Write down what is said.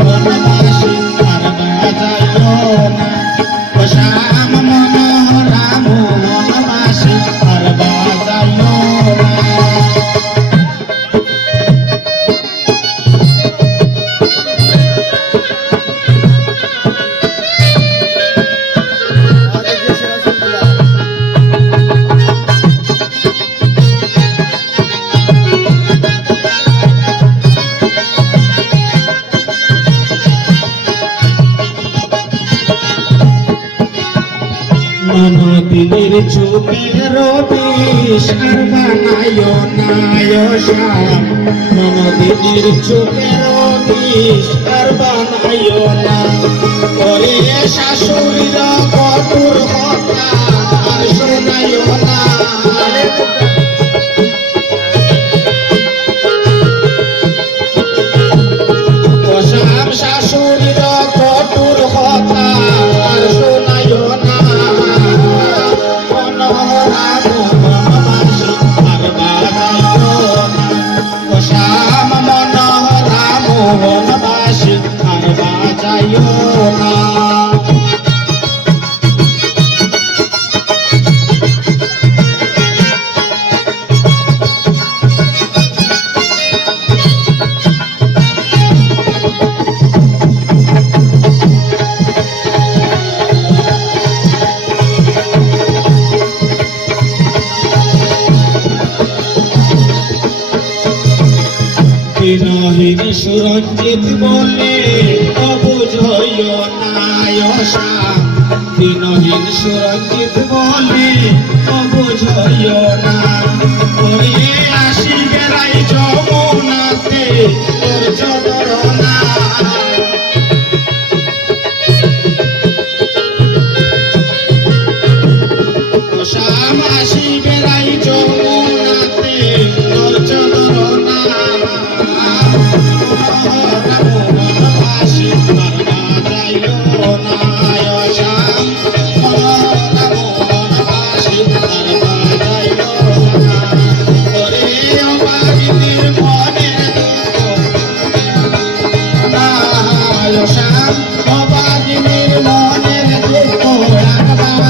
বনবাসী আর বাজাইও না ও শ্যাম মনোহরা বনবাসী আর বাজাইও না। ননদিনীর চোখের বিষ আর বানাইও না শ্যাম ননদিনীর চোখের বিষ আর বানাইও না ওরে শাশুড়ির কঠোর কথা আর শোনাইও না ও শ্যাম শাশুড়ির কঠোর কথা আর শোনাইও না শ্যাম মনোহরা বনবাসী আর বাজাইও না। দিনহীন সুরঞ্জিত বলে অবুঝ হইও না শ্যাম দিনহীন সুরঞ্জিত বলে অবুঝ হইও না ওরে আসি বেড়াই যমুনাতে তোর চদর না শ্যাম আসি বেড়াই যমুনাতে তোর চদর না শ্যাম অবাগিনীর মনের দুঃখ একবার